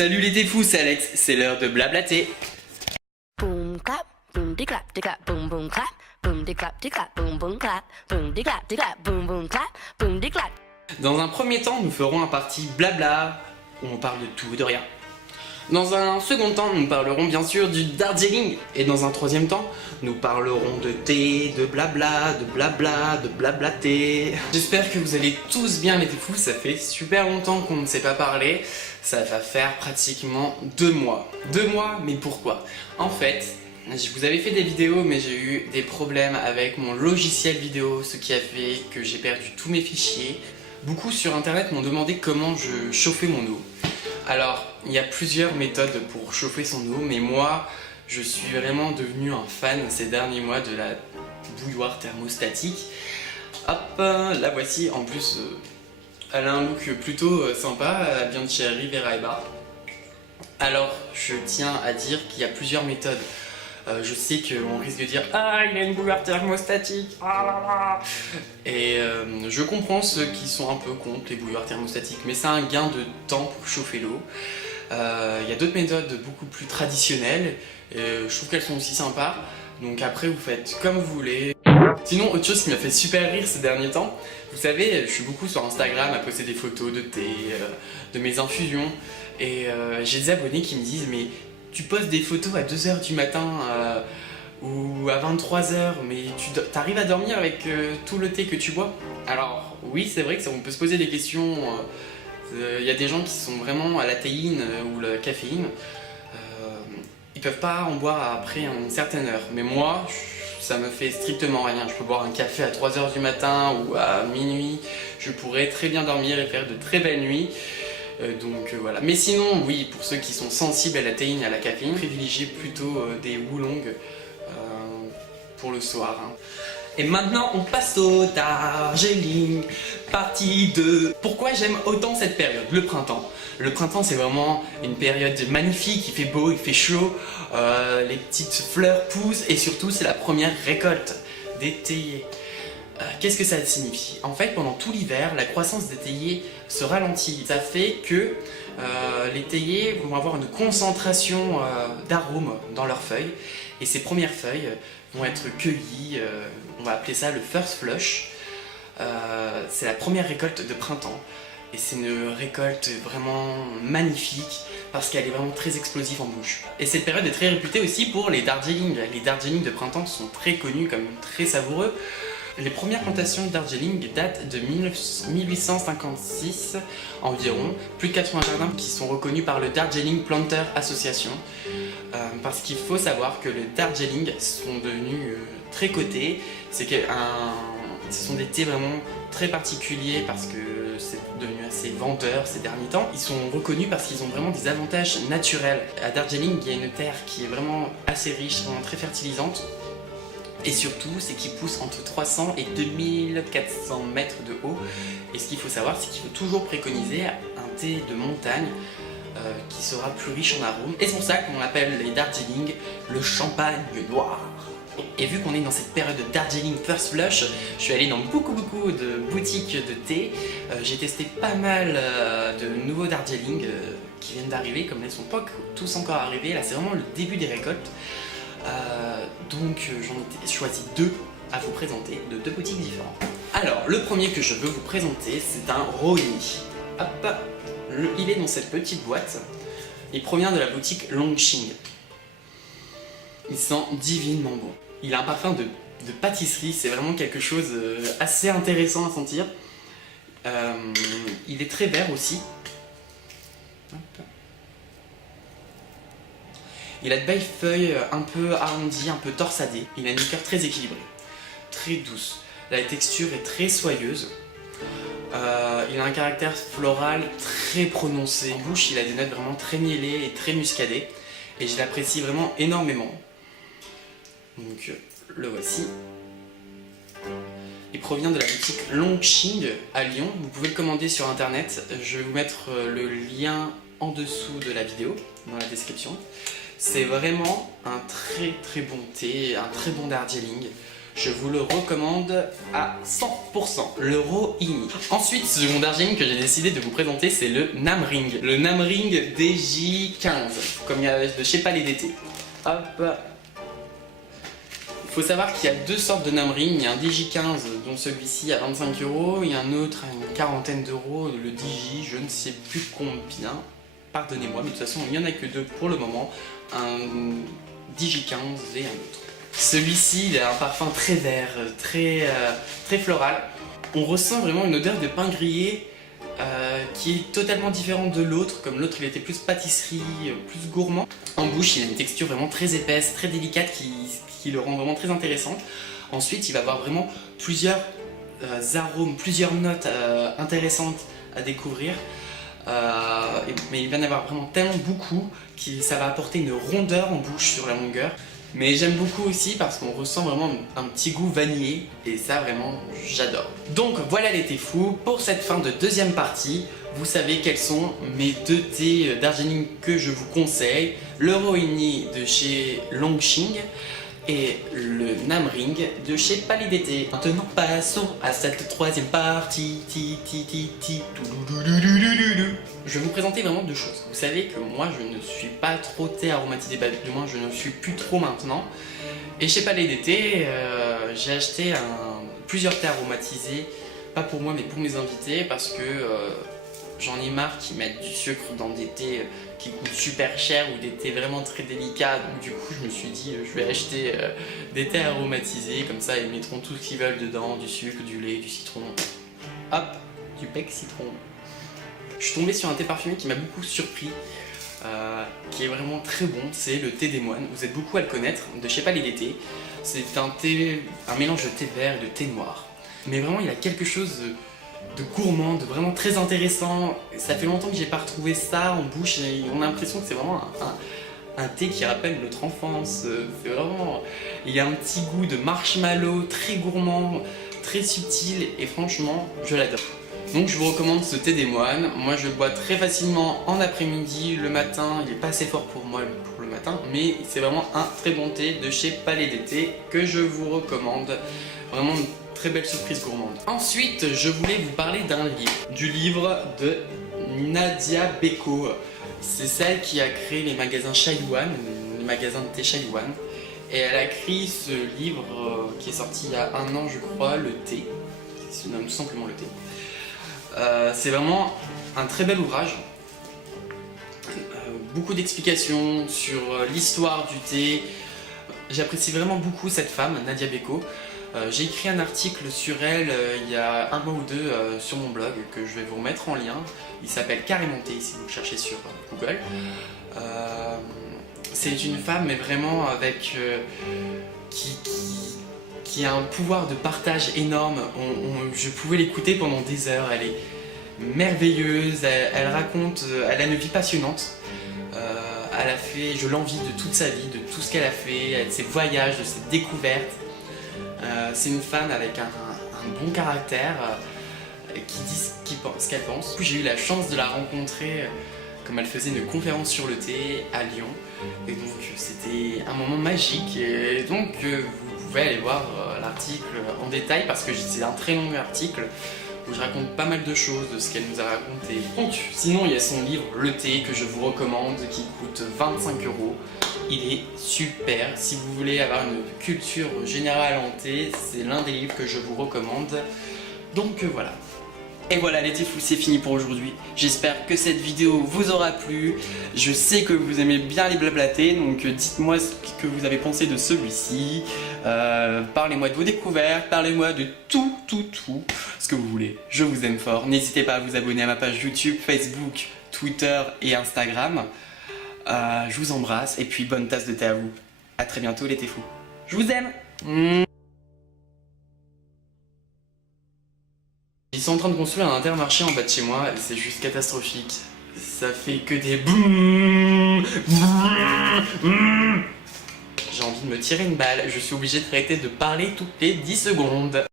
Salut les fous, c'est Alex, c'est l'heure de blablater. Boom clap, boom de clap, boom boom clap, boom de clap, boom boom clap, boom de clap, boom boom clap, boom de clap. Dans un premier temps, nous ferons un parti blabla où on parle de tout et de rien. Dans un second temps, nous parlerons bien sûr du Darjeeling. Et dans un troisième temps, nous parlerons de thé, de blabla, de blablater. J'espère que vous allez tous bien les fous, ça fait super longtemps qu'on ne s'est pas parlé. Ça va faire pratiquement 2 mois. 2 mois, mais pourquoi? En fait, je vous avais fait des vidéos, mais j'ai eu des problèmes avec mon logiciel vidéo, ce qui a fait que j'ai perdu tous mes fichiers. Beaucoup sur internet m'ont demandé comment je chauffais mon eau. Alors, il y a plusieurs méthodes pour chauffer son eau, mais moi, je suis vraiment devenu un fan ces derniers mois de la bouilloire thermostatique. Hop, la voici. En plus, elle a un look plutôt sympa, elle vient de chez Rivera et Bar. Alors, je tiens à dire qu'il y a plusieurs méthodes. Je sais qu'on risque de dire « Ah, il a une bouilloire thermostatique ah là là !» Et je comprends ceux qui sont un peu contre les bouilloires thermostatiques, mais c'est un gain de temps pour chauffer l'eau. Il y a d'autres méthodes beaucoup plus traditionnelles, et je trouve qu'elles sont aussi sympas. Donc après, vous faites comme vous voulez. Sinon, autre chose qui m'a fait super rire ces derniers temps, vous savez, je suis beaucoup sur Instagram à poster des photos de thé, de mes infusions, et j'ai des abonnés qui me disent « Mais tu postes des photos à 2 h du matin ou à 23 h, mais tu arrives à dormir avec tout le thé que tu bois ?» Alors oui, c'est vrai que ça, on peut se poser des questions. Il y a des gens qui sont vraiment à la théine ou la caféine. Ils peuvent pas en boire après une certaine heure. Mais moi, ça me fait strictement rien. Je peux boire un café à 3 h du matin ou à minuit. Je pourrais très bien dormir et faire de très belles nuits. Donc voilà. Mais sinon, oui, pour ceux qui sont sensibles à la théine et à la caféine, privilégiez plutôt des oolongs pour le soir. Hein. Et maintenant, on passe au Darjeeling, partie 2. Pourquoi j'aime autant cette période, le printemps? Le printemps, c'est vraiment une période magnifique, il fait beau, il fait chaud, les petites fleurs poussent et surtout, c'est la première récolte des théiers. Qu'est-ce que ça signifie? En fait, pendant tout l'hiver, la croissance des théiers se ralentit. Ça fait que les théiers vont avoir une concentration d'arômes dans leurs feuilles. Et ces premières feuilles vont être cueillies, on va appeler ça le first flush. C'est la première récolte de printemps. Et c'est une récolte vraiment magnifique parce qu'elle est vraiment très explosive en bouche. Et cette période est très réputée aussi pour les Darjeeling. Les Darjeeling de printemps sont très connus comme très savoureux. Les premières plantations de Darjeeling datent de 1856 environ. Plus de 80 jardins qui sont reconnus par le Darjeeling Planter Association. Parce qu'il faut savoir que les Darjeeling sont devenus très cotés. Ce sont des thés vraiment très particuliers parce que c'est devenu assez vendeur ces derniers temps. Ils sont reconnus parce qu'ils ont vraiment des avantages naturels. À Darjeeling, il y a une terre qui est vraiment assez riche, vraiment très fertilisante. Et surtout, c'est qu'ils poussent entre 300 et 2400 mètres de haut. Et ce qu'il faut savoir, c'est qu'il faut toujours préconiser un thé de montagne qui sera plus riche en arômes. Et c'est pour ça qu'on appelle les Darjeeling le champagne noir. Et vu qu'on est dans cette période de Darjeeling First Flush, je suis allé dans beaucoup de boutiques de thé. J'ai testé pas mal de nouveaux Darjeeling qui viennent d'arriver, comme elles sont pas tous encore arrivés. Là, c'est vraiment le début des récoltes. Donc j'en ai choisi 2 à vous présenter de 2 boutiques différentes. Alors le premier que je veux vous présenter, c'est un Rohini. Hop, il est dans cette petite boîte. Il provient de la boutique Longqing. Il sent divinement bon. Il a un parfum de pâtisserie, c'est vraiment quelque chose assez intéressant à sentir. Il est très vert aussi. Hop. Il a de belles feuilles un peu arrondies, un peu torsadées. Il a une liqueur très équilibrée, très douce. La texture est très soyeuse. Il a un caractère floral très prononcé. En bouche, il a des notes vraiment très mielées et très muscadées. Et je l'apprécie vraiment énormément. Donc, le voici. Il provient de la boutique Longqing à Lyon. Vous pouvez le commander sur internet. Je vais vous mettre le lien en dessous de la vidéo, dans la description. C'est vraiment un très bon thé, un très bon Darjeeling. Je vous le recommande à 100%, le Rohini. Ensuite, ce second Darjeeling que j'ai décidé de vous présenter, c'est le Namring. Le Namring DJ15, comme il y a de chez Palais d'été. Hop. Il faut savoir qu'il y a deux sortes de Namring. Il y a un DJ15, dont celui-ci à 25 €, et un autre à une quarantaine d'euros, le DJ, je ne sais plus combien. Pardonnez-moi, mais de toute façon, il n'y en a que deux pour le moment. Un DJ15 et un autre. Celui-ci, il a un parfum très vert, très floral. On ressent vraiment une odeur de pain grillé qui est totalement différente de l'autre. Comme l'autre, il était plus pâtisserie, plus gourmand. En bouche, il a une texture vraiment très épaisse, très délicate qui le rend vraiment très intéressant. Ensuite, il va avoir vraiment plusieurs arômes, plusieurs notes intéressantes à découvrir. Mais il va y en avoir vraiment tellement beaucoup que ça va apporter une rondeur en bouche sur la longueur. Mais j'aime beaucoup aussi parce qu'on ressent vraiment un petit goût vanillé et ça vraiment j'adore. Donc voilà les thés fous, pour cette fin de deuxième partie, vous savez quels sont mes deux thés Darjeeling que je vous conseille. Le Rohini de chez Longqing et le Namring de chez Palais d'été. Maintenant passons à cette troisième partie. Je vais vous présenter vraiment deux choses. Vous savez que moi je ne suis pas trop thé aromatisé, du moins je ne suis plus trop maintenant. Et chez Palais d'été, j'ai acheté plusieurs thés aromatisés, pas pour moi mais pour mes invités, parce que j'en ai marre qu'ils mettent du sucre dans des thés qui coûtent super cher ou des thés vraiment très délicats. Donc du coup je me suis dit je vais acheter des thés aromatisés, comme ça ils mettront tout ce qu'ils veulent dedans, du sucre, du lait, du citron. Hop, du pec citron. Je suis tombé sur un thé parfumé qui m'a beaucoup surpris, qui est vraiment très bon, c'est le thé des moines. Vous êtes beaucoup à le connaître, de chez Palais d'été. C'est un mélange de thé vert et de thé noir. Mais vraiment il a quelque chose de gourmand, de vraiment très intéressant. Ça fait longtemps que j'ai pas retrouvé ça en bouche et on a l'impression que c'est vraiment un thé qui rappelle notre enfance. C'est vraiment... Il y a un petit goût de marshmallow très gourmand, très subtil et franchement je l'adore. Donc je vous recommande ce thé des moines. Moi je le bois très facilement en après-midi, le matin. Il est pas assez fort pour moi pour le matin, mais c'est vraiment un très bon thé de chez Palais d'été que je vous recommande. Vraiment une très belle surprise gourmande. Ensuite je voulais vous parler d'un livre, du livre de Nadia Beko. C'est celle qui a créé les magasins Chayuan, les magasins de thé Chayuan. Et elle a écrit ce livre qui est sorti il y a un an je crois, le thé. Il se nomme tout simplement le thé. C'est vraiment un très bel ouvrage, beaucoup d'explications sur l'histoire du thé. J'apprécie vraiment beaucoup cette femme, Nadia Beko. J'ai écrit un article sur elle il y a un mois ou deux sur mon blog que je vais vous remettre en lien. Il s'appelle Carrément Thé si vous le cherchez sur Google. C'est une femme mais vraiment avec qui a un pouvoir de partage énorme. Je pouvais l'écouter pendant des heures. Elle est merveilleuse, elle raconte, elle a une vie passionnante. Je l'envie de toute sa vie, de tout ce qu'elle a fait, de ses voyages, de ses découvertes. C'est une femme avec un bon caractère, qui dit ce qu'elle pense. J'ai eu la chance de la rencontrer comme elle faisait une conférence sur le thé à Lyon. Et donc c'était un moment magique. Et donc vous pouvez aller voir l'article en détail parce que c'est un très long article où je raconte pas mal de choses de ce qu'elle nous a raconté. Donc sinon il y a son livre Le thé que je vous recommande qui coûte 25 €. Il est super. Si vous voulez avoir une culture générale en thé, c'est l'un des livres que je vous recommande. Donc voilà. Et voilà les thés fous, c'est fini pour aujourd'hui. J'espère que cette vidéo vous aura plu. Je sais que vous aimez bien les blablatés, donc dites-moi ce que vous avez pensé de celui-ci. Parlez-moi de vos découvertes, parlez-moi de tout, ce que vous voulez. Je vous aime fort. N'hésitez pas à vous abonner à ma page YouTube, Facebook, Twitter et Instagram. Je vous embrasse et puis bonne tasse de thé à vous. A très bientôt les thés fous. Je vous aime. Ils sont en train de construire un Intermarché en bas de chez moi et c'est juste catastrophique. Ça fait que des boum. J'ai envie de me tirer une balle, je suis obligé d'arrêter de parler toutes les 10 secondes.